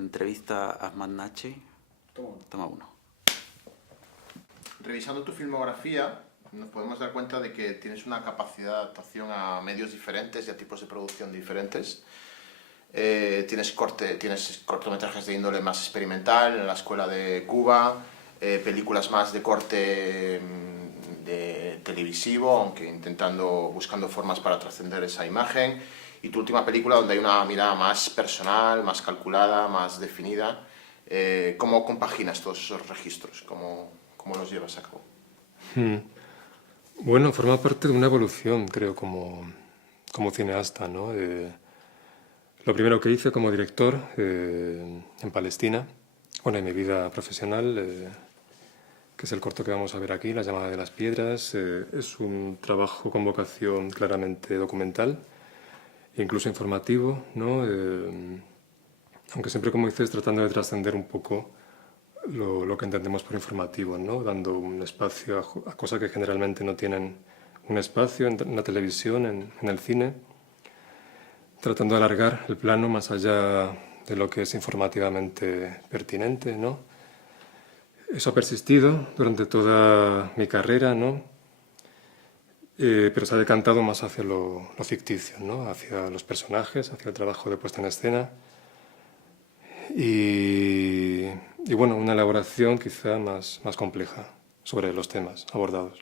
entrevista a Ahmad Nachi. Toma uno. Revisando tu filmografía, nos podemos dar cuenta de que tienes una capacidad de adaptación a medios diferentes y a tipos de producción diferentes. Tienes cortometrajes de índole más experimental en la Escuela de Cuba, películas más de corte de televisivo, aunque buscando formas para trascender esa imagen, y tu última película donde hay una mirada más personal, más calculada, más definida. ¿Cómo compaginas todos esos registros? ¿Cómo los llevas a cabo? Bueno, forma parte de una evolución, creo, como cineasta, ¿no? Lo primero que hice como director en Palestina, bueno, en mi vida profesional, que es el corto que vamos a ver aquí, La llamada de las piedras, es un trabajo con vocación claramente documental, incluso informativo, ¿no? Aunque siempre, como dices, tratando de trascender un poco lo que entendemos por informativo, ¿no? Dando un espacio a cosas que generalmente no tienen un espacio en la televisión, en el cine, tratando de alargar el plano más allá de lo que es informativamente pertinente, ¿no? Eso ha persistido durante toda mi carrera, ¿no? Pero se ha decantado más hacia lo ficticio, ¿no? Hacia los personajes, hacia el trabajo de puesta en escena. Y bueno, una elaboración quizá más compleja sobre los temas abordados.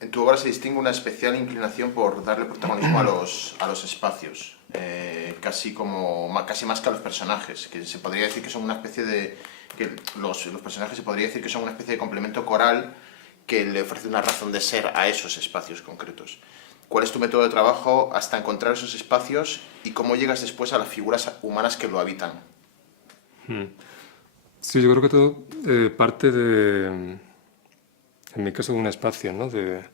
En tu obra se distingue una especial inclinación por darle protagonismo a los espacios, casi más que a los personajes, que se podría decir que son una especie de... que los personajes se podría decir que son una especie de complemento coral que le ofrece una razón de ser a esos espacios concretos. ¿Cuál es tu método de trabajo hasta encontrar esos espacios y cómo llegas después a las figuras humanas que lo habitan? Sí, yo creo que todo parte en mi caso, de un espacio, ¿no? De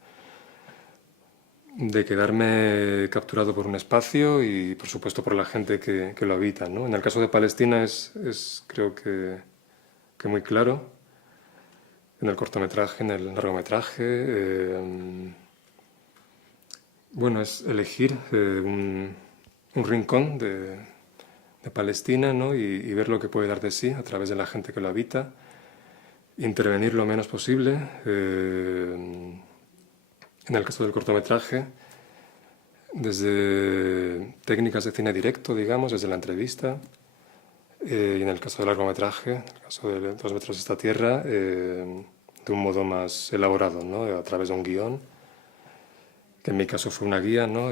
quedarme capturado por un espacio y, por supuesto, por la gente que lo habita, ¿no? En el caso de Palestina es creo que muy claro, en el cortometraje, en el largometraje. Bueno, es elegir un rincón de Palestina, ¿no? y ver lo que puede dar de sí a través de la gente que lo habita, intervenir lo menos posible. En el caso del cortometraje, desde técnicas de cine directo, digamos, desde la entrevista, y en el caso del largometraje, en el caso de 2 metros de esta tierra, de un modo más elaborado, ¿no? A través de un guión, que en mi caso fue una guía, ¿no?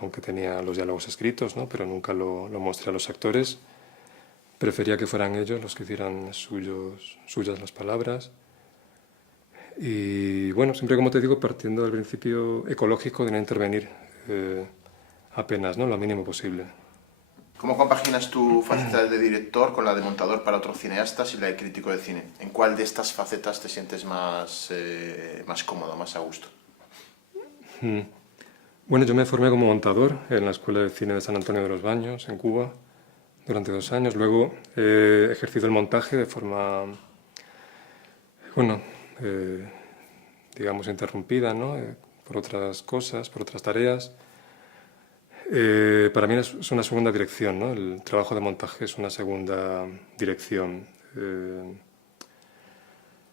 Aunque tenía los diálogos escritos, ¿no? Pero nunca lo mostré a los actores. Prefería que fueran ellos los que hicieran suyas las palabras. Y bueno, siempre, como te digo, partiendo del principio ecológico de no intervenir apenas, ¿no? Lo mínimo posible. ¿Cómo compaginas tu faceta de director con la de montador para otros cineastas y la de crítico de cine? ¿En cuál de estas facetas te sientes más cómodo, más a gusto? Bueno, yo me formé como montador en la Escuela de Cine de San Antonio de los Baños, en Cuba, durante 2 años. Luego he ejercido el montaje de forma, bueno, digamos, interrumpida, ¿no? Por otras cosas, por otras tareas. Para mí es una segunda dirección, ¿no? El trabajo de montaje es una segunda dirección.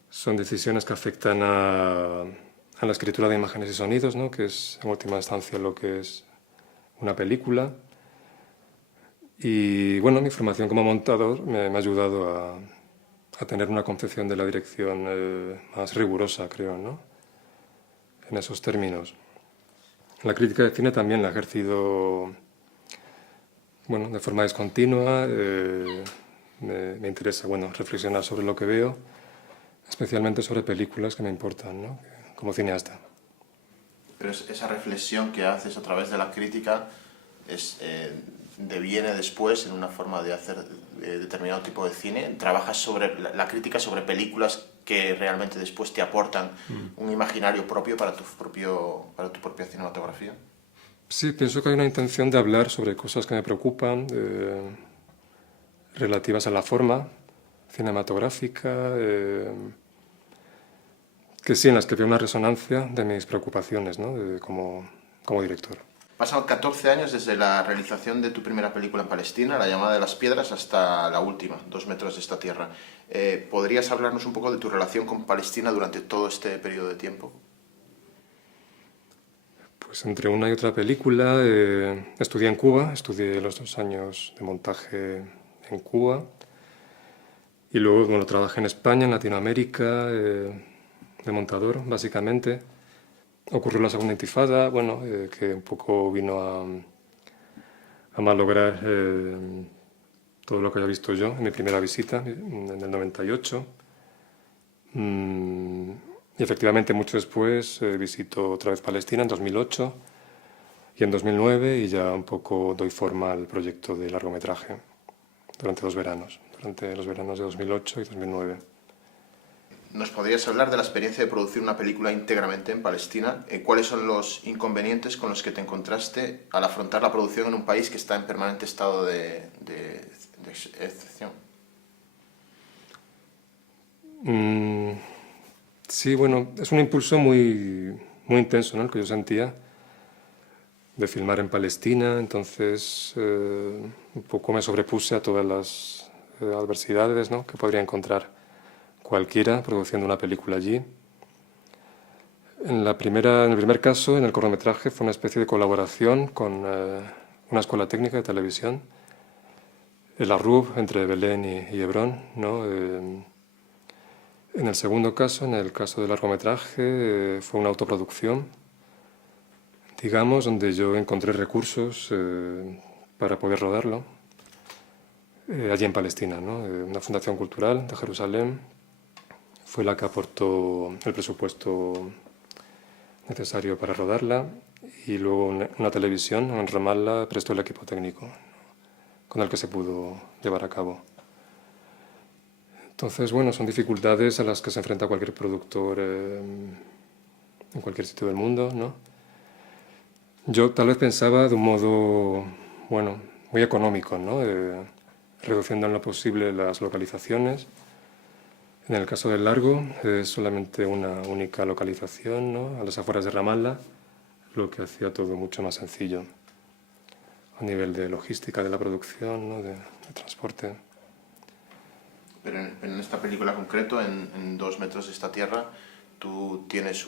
Son decisiones que afectan a la escritura de imágenes y sonidos, ¿no? Que es en última instancia lo que es una película. Y bueno, mi formación como montador me ha ayudado a tener una concepción de la dirección más rigurosa, creo, ¿no? En esos términos. La crítica de cine también la he ejercido, bueno, de forma discontinua. Me interesa, bueno, reflexionar sobre lo que veo, especialmente sobre películas que me importan, ¿no? Como cineasta. Pero esa reflexión que haces a través de la crítica deviene después en una forma de hacer determinado tipo de cine. Trabajas sobre la crítica sobre películas que realmente después te aportan un imaginario propio para tu propia cinematografía. Sí, pienso que hay una intención de hablar sobre cosas que me preocupan, relativas a la forma cinematográfica, que sí, en las que veo una resonancia de mis preocupaciones, ¿no? Como director. Pasan 14 años desde la realización de tu primera película en Palestina, La llamada de las piedras, hasta la última, 2 metros de esta tierra. ¿Podrías hablarnos un poco de tu relación con Palestina durante todo este periodo de tiempo? Pues entre una y otra película estudié en Cuba, estudié los 2 años de montaje en Cuba y luego bueno, trabajé en España, en Latinoamérica, de montador básicamente. Ocurrió la segunda intifada, bueno, que un poco vino a malograr todo lo que había visto yo en mi primera visita en el 98. Y efectivamente mucho después visito otra vez Palestina en 2008 y en 2009 y ya un poco doy forma al proyecto de largometraje durante 2 veranos, durante los veranos de 2008 y 2009. ¿Nos podrías hablar de la experiencia de producir una película íntegramente en Palestina? ¿Cuáles son los inconvenientes con los que te encontraste al afrontar la producción en un país que está en permanente estado de excepción? Sí, bueno, es un impulso muy, muy intenso, ¿no? El que yo sentía de filmar en Palestina, entonces un poco me sobrepuse a todas las adversidades, ¿no? que podría encontrar cualquiera produciendo una película allí. En el primer caso, en el cortometraje, fue una especie de colaboración con una escuela técnica de televisión, el ARUB, entre Belén y Hebrón, ¿no? En el segundo caso, en el caso del largometraje, fue una autoproducción, digamos, donde yo encontré recursos para poder rodarlo, allí en Palestina, ¿no? Una fundación cultural de Jerusalén fue la que aportó el presupuesto necesario para rodarla y luego una televisión en Ramallah prestó el equipo técnico con el que se pudo llevar a cabo. Entonces, bueno, son dificultades a las que se enfrenta cualquier productor en cualquier sitio del mundo, ¿no? Yo tal vez pensaba de un modo, bueno, muy económico, ¿no? Reduciendo en lo posible las localizaciones. En el caso del largo, es solamente una única localización, ¿no? A las afueras de Ramallah, lo que hacía todo mucho más sencillo a nivel de logística de la producción, ¿no? de transporte. Pero en esta película concreto, en 2 metros de esta tierra, tú tienes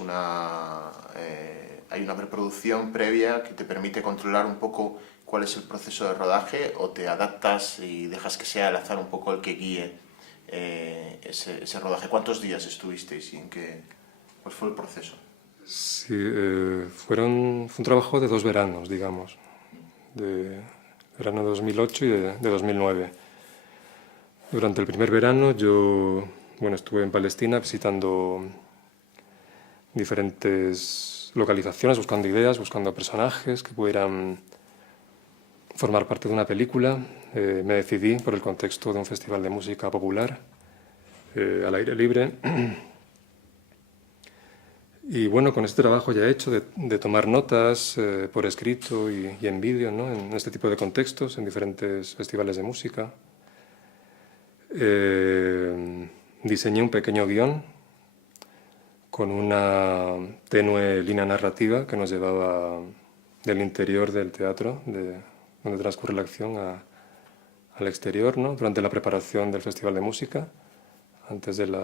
hay una preproducción previa que te permite controlar un poco cuál es el proceso de rodaje, o te adaptas y dejas que sea el azar un poco el que guíe ese rodaje. ¿Cuántos días estuvisteis y cuál fue el proceso? Sí, fue un trabajo de 2 veranos, digamos, de verano de 2008 y de 2009. Durante el primer verano yo estuve en Palestina visitando diferentes localizaciones, buscando ideas, buscando personajes que pudieran formar parte de una película. Me decidí por el contexto de un festival de música popular al aire libre. Y bueno, con este trabajo ya hecho de tomar notas por escrito y en vídeo, ¿no? En este tipo de contextos, en diferentes festivales de música, diseñé un pequeño guión con una tenue línea narrativa que nos llevaba del interior del teatro, donde transcurre la acción, al exterior, ¿no? Durante la preparación del festival de música, antes del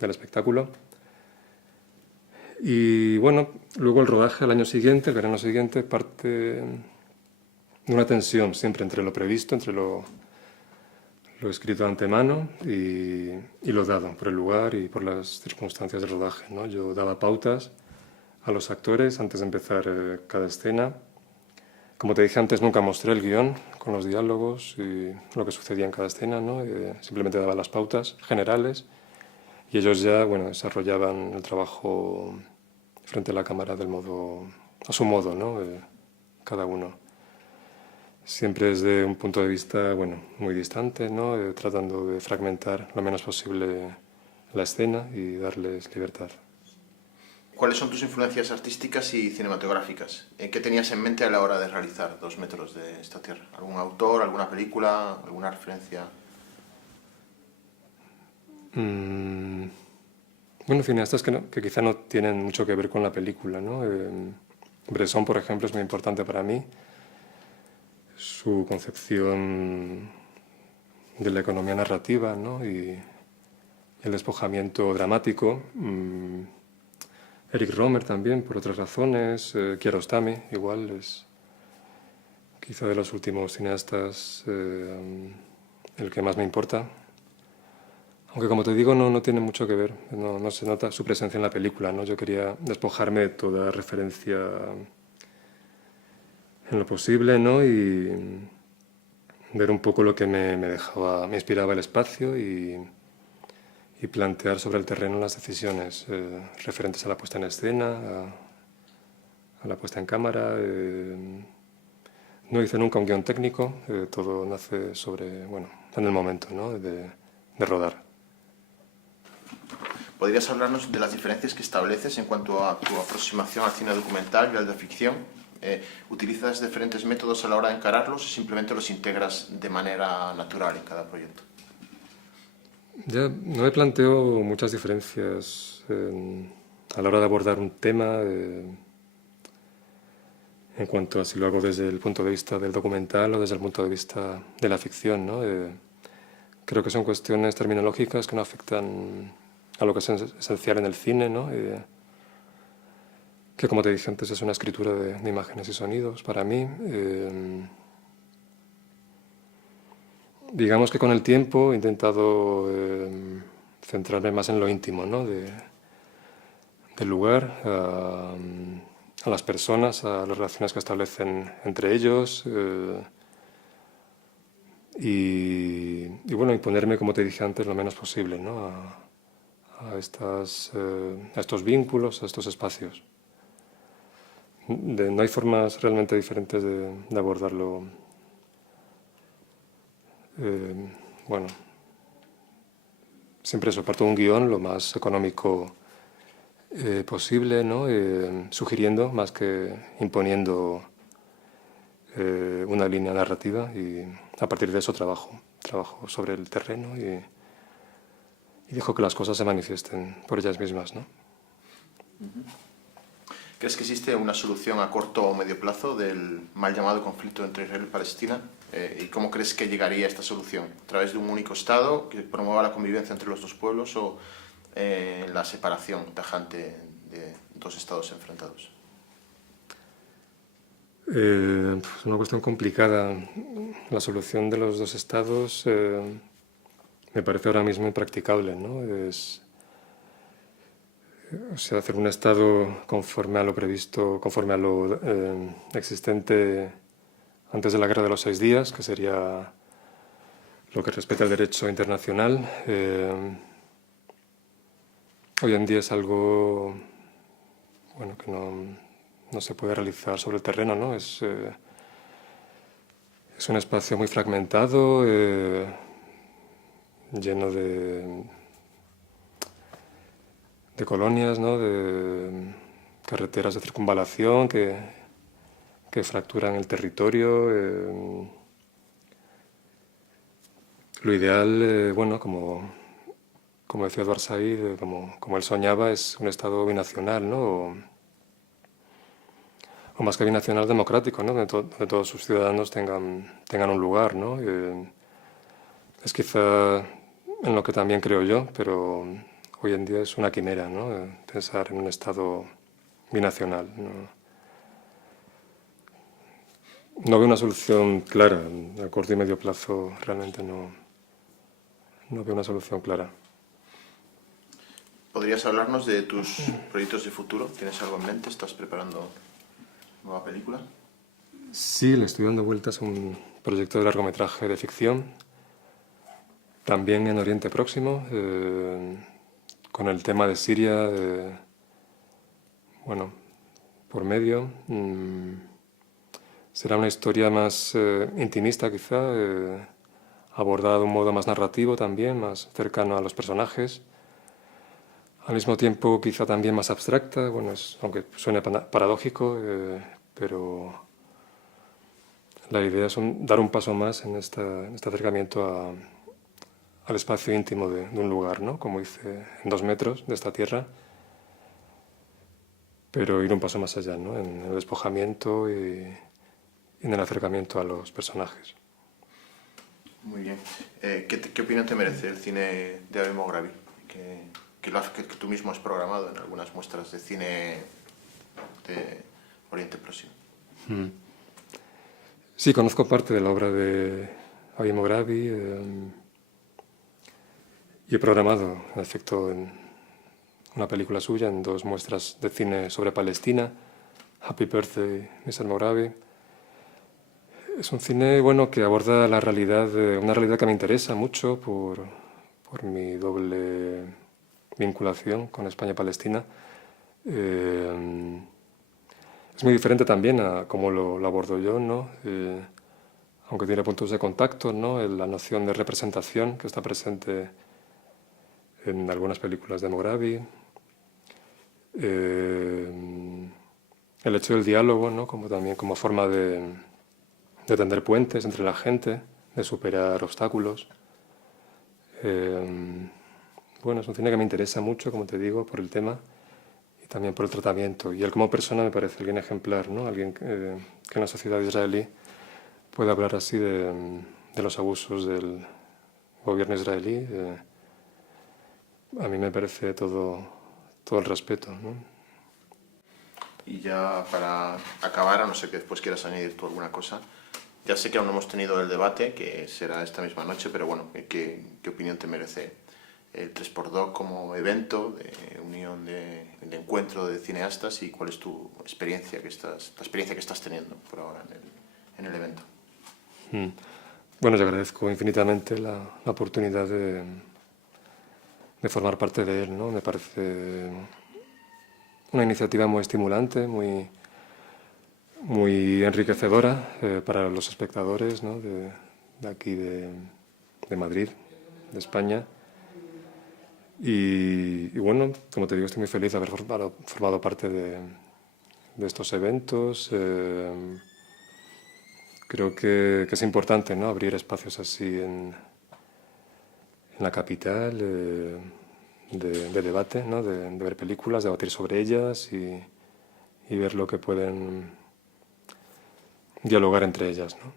espectáculo. Y bueno, luego el rodaje al año siguiente, el verano siguiente, parte de una tensión siempre entre lo previsto, entre lo escrito de antemano y lo dado por el lugar y por las circunstancias del rodaje, ¿no? Yo daba pautas a los actores antes de empezar cada escena. Como te dije antes, nunca mostré el guión con los diálogos y lo que sucedía en cada escena, ¿no? Simplemente daba las pautas generales y ellos ya desarrollaban el trabajo frente a la cámara a su modo, ¿no? Cada uno. Siempre desde un punto de vista muy distante, ¿no? Tratando de fragmentar lo menos posible la escena y darles libertad. ¿Cuáles son tus influencias artísticas y cinematográficas? ¿Qué tenías en mente a la hora de realizar 2 metros de esta tierra? ¿Algún autor, alguna película, alguna referencia? Cineastas que quizá no tienen mucho que ver con la película, ¿no? Bresson, por ejemplo, es muy importante para mí. Su concepción de la economía narrativa, ¿no? Y el despojamiento dramático. Eric Rohmer también, por otras razones. Kiarostami, igual, es quizá de los últimos cineastas el que más me importa. Aunque, como te digo, no tiene mucho que ver, no se nota su presencia en la película, ¿no? Yo quería despojarme de toda referencia en lo posible, ¿no? Y ver un poco lo que me inspiraba el espacio y plantear sobre el terreno las decisiones referentes a la puesta en escena, a la puesta en cámara. No hice nunca un guión técnico, todo nace en el momento, ¿no? de rodar. ¿Podrías hablarnos de las diferencias que estableces en cuanto a tu aproximación al cine documental y al de ficción? ¿Utilizas diferentes métodos a la hora de encararlos o simplemente los integras de manera natural en cada proyecto? Ya no me planteo muchas diferencias a la hora de abordar un tema en cuanto a si lo hago desde el punto de vista del documental o desde el punto de vista de la ficción, ¿no? Creo que son cuestiones terminológicas que no afectan a lo que es esencial en el cine, ¿no? Que, como te dije antes, es una escritura de imágenes y sonidos para mí. Digamos que con el tiempo he intentado centrarme más en lo íntimo, ¿no? del lugar, a las personas, a las relaciones que establecen entre ellos y ponerme, como te dije antes, lo menos posible, ¿no? a estos vínculos, a estos espacios. No hay formas realmente diferentes de abordarlo. Siempre eso, parto de un guión lo más económico posible, ¿no? Sugiriendo más que imponiendo una línea narrativa y a partir de eso trabajo sobre el terreno y dejo que las cosas se manifiesten por ellas mismas, ¿no? ¿Crees que existe una solución a corto o medio plazo del mal llamado conflicto entre Israel y Palestina? ¿Y cómo crees que llegaría a esta solución? ¿A través de un único Estado que promueva la convivencia entre los dos pueblos o la separación tajante de dos Estados enfrentados? Es una cuestión complicada. La solución de los dos Estados me parece ahora mismo impracticable, ¿no? Hacer un Estado conforme a lo previsto, conforme a lo existente antes de la Guerra de los 6 días, que sería lo que respeta el derecho internacional. Hoy en día es algo que no se puede realizar sobre el terreno, ¿no? Es un espacio muy fragmentado, lleno de colonias, ¿no? De carreteras de circunvalación que fracturan el territorio. Lo ideal, como decía Edward Said, como él soñaba, es un Estado binacional, ¿no? O más que binacional, democrático, ¿no? Donde todos sus ciudadanos tengan un lugar, ¿no? Es quizá en lo que también creo yo, pero hoy en día es una quimera, ¿no? Pensar en un Estado binacional, ¿no? No veo una solución clara. A corto y medio plazo realmente no veo una solución clara. ¿Podrías hablarnos de tus proyectos de futuro? ¿Tienes algo en mente? ¿Estás preparando nueva película? Sí, le estoy dando vueltas a un proyecto de largometraje de ficción, también en Oriente Próximo, con el tema de Siria, por medio. Será una historia más intimista, quizá, abordada de un modo más narrativo también, más cercano a los personajes. Al mismo tiempo, quizá también más abstracta, aunque suene paradójico, pero la idea es dar un paso más en este acercamiento al espacio íntimo de un lugar, ¿no? Como hice en 2 metros de esta tierra. pero ir un paso más allá, ¿no? En el despojamiento y en el acercamiento a los personajes. Muy bien. ¿Qué opinión te merece el cine de Abel Mogravi? Que tú mismo has programado en algunas muestras de cine de Oriente Próximo. Sí, conozco parte de la obra de Abel Mogravi y he programado, en efecto, una película suya en 2 muestras de cine sobre Palestina, Happy Birthday, Mr. Mogravi. Es un cine bueno, que aborda la realidad, una realidad que me interesa mucho por mi doble vinculación con España y Palestina. Es muy diferente también a cómo lo abordo yo, ¿no? Aunque tiene puntos de contacto, ¿no? La noción de representación que está presente en algunas películas de Mogravi. El hecho del diálogo, ¿no? También como forma de tender puentes entre la gente, de superar obstáculos. Bueno, es un cine que me interesa mucho, como te digo, por el tema y también por el tratamiento. Y él como persona me parece alguien ejemplar, ¿no? Alguien que en la sociedad israelí puede hablar así de los abusos del gobierno israelí. A mí me parece todo el respeto, ¿no? Y ya para acabar, a no ser que después quieras añadir tú alguna cosa, ya sé que aún no hemos tenido el debate, que será esta misma noche, pero bueno, ¿qué opinión te merece el 3x2 como evento de unión, de encuentro de cineastas, y cuál es tu experiencia la experiencia que estás teniendo por ahora en el evento? Bueno, yo agradezco infinitamente la oportunidad de formar parte de él, ¿no? Me parece una iniciativa muy estimulante, muy enriquecedora para los espectadores, ¿no? de aquí de Madrid, de España. Y bueno, como te digo, estoy muy feliz de haber formado parte de estos eventos. Creo que es importante, ¿no? Abrir espacios así en la capital, de debate, ¿no? de ver películas, debatir sobre ellas y ver lo que pueden dialogar entre ellas, ¿no?